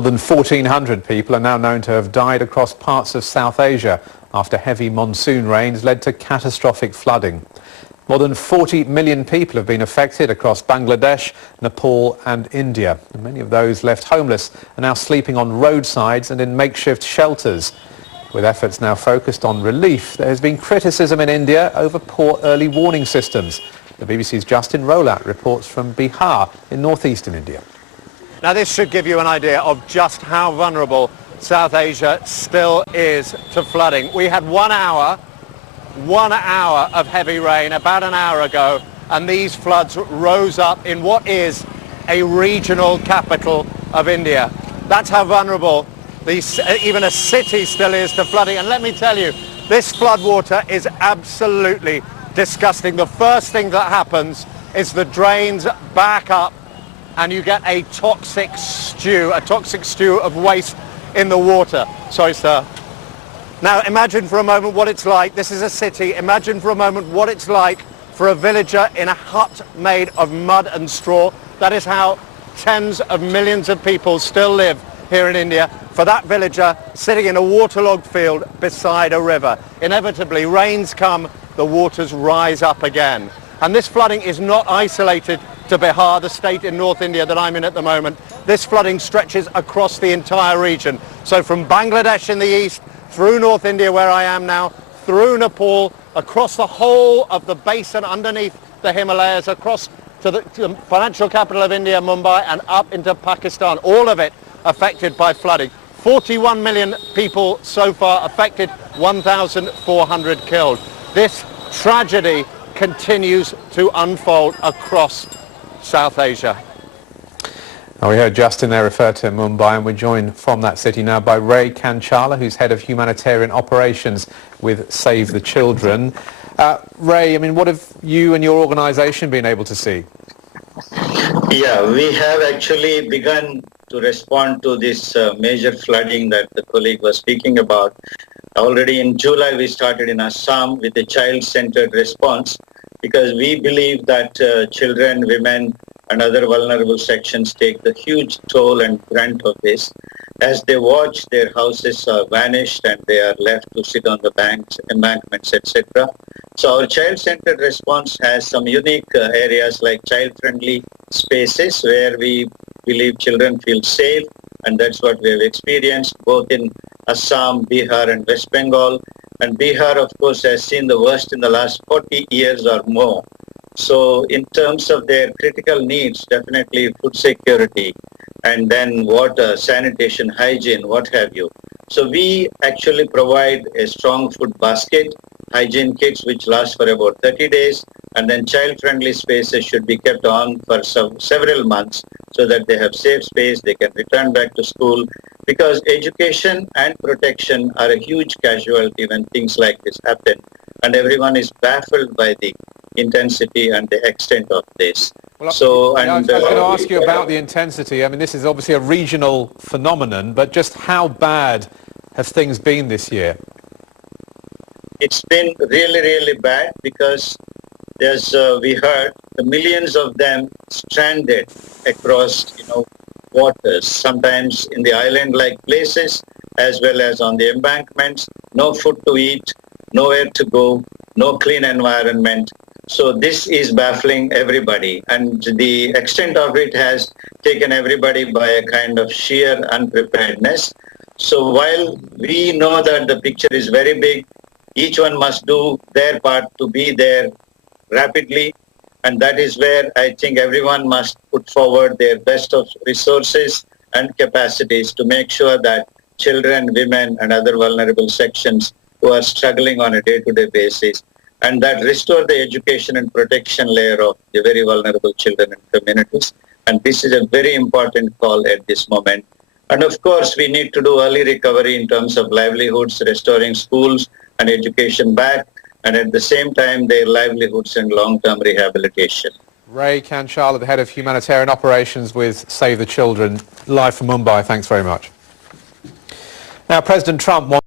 More than 1,400 people are now known to have died across parts of South Asia after heavy monsoon rains led to catastrophic flooding. More than 40 million people have been affected across Bangladesh, Nepal and India. And many of those left homeless are now sleeping on roadsides and in makeshift shelters. With efforts now focused on relief, there has been criticism in India over poor early warning systems. The BBC's Justin Rolat reports from Bihar in northeastern India. Now this should give you an idea of just how vulnerable South Asia still is to flooding. We had 1 hour of heavy rain about an hour ago, and these floods rose up in what is a regional capital of India. That's how vulnerable even a city still is to flooding. And let me tell you, this floodwater is absolutely disgusting. The first thing that happens is the drains back up and you get a toxic stew of waste in the water. Sorry, sir. Now imagine for a moment what it's like. This is a city. Imagine for a moment what it's like for a villager in a hut made of mud and straw. That is how tens of millions of people still live here in India. For that villager sitting in a waterlogged field beside a river. Inevitably, rains come, the waters rise up again. And this flooding is not isolated to Bihar, the state in North India that I'm in at the moment. This flooding stretches across the entire region. So from Bangladesh in the east, through North India where I am now, through Nepal, across the whole of the basin underneath the Himalayas, across to the financial capital of India, Mumbai, and up into Pakistan. All of it affected by flooding. 41 million people so far affected, 1,400 killed. This tragedy continues to unfold across South Asia. Now, we heard Justin there refer to Mumbai, and we're joined from that city now by Ray Kancharla, who's head of Humanitarian Operations with Save the Children. Ray, I mean, what have you and your organisation been able to see? Yeah, we have actually begun to respond to this major flooding that the colleague was speaking about. Already in July, we started in Assam with a child-centered response because we believe that children, women, and other vulnerable sections take the huge toll and brunt of this. As they watch, their houses are vanished and they are left to sit on the banks, embankments, etc. So our child-centered response has some unique areas like child-friendly spaces where we believe children feel safe, and that's what we have experienced both in Assam, Bihar and West Bengal. And Bihar, of course, has seen the worst in the last 40 years or more. So in terms of their critical needs, definitely food security, and then water, sanitation, hygiene, what have you. So we actually provide a strong food basket, hygiene kits which last for about 30 days, and then child-friendly spaces should be kept on for several months so that they have safe space, they can return back to school, because education and protection are a huge casualty when things like this happen, and everyone is baffled by the intensity and the extent of this. Well, I was going to ask you about the intensity. I mean, this is obviously a regional phenomenon, but just how bad have things been this year? It's been really, really bad because as we heard, the millions of them stranded across, waters, sometimes in the island-like places as well as on the embankments, no food to eat, nowhere to go, no clean environment. So this is baffling everybody, and the extent of it has taken everybody by a kind of sheer unpreparedness. So while we know that the picture is very big, each one must do their part to be there rapidly, and that is where I think everyone must put forward their best of resources and capacities to make sure that children, women and other vulnerable sections who are struggling on a day-to-day basis, and that restore the education and protection layer of the very vulnerable children and communities. And this is a very important call at this moment. And of course, we need to do early recovery in terms of livelihoods, restoring schools and education back, and at the same time, their livelihoods and long-term rehabilitation. Ray Kancharla, the head of Humanitarian Operations with Save the Children, live from Mumbai. Thanks very much. Now, President Trump wants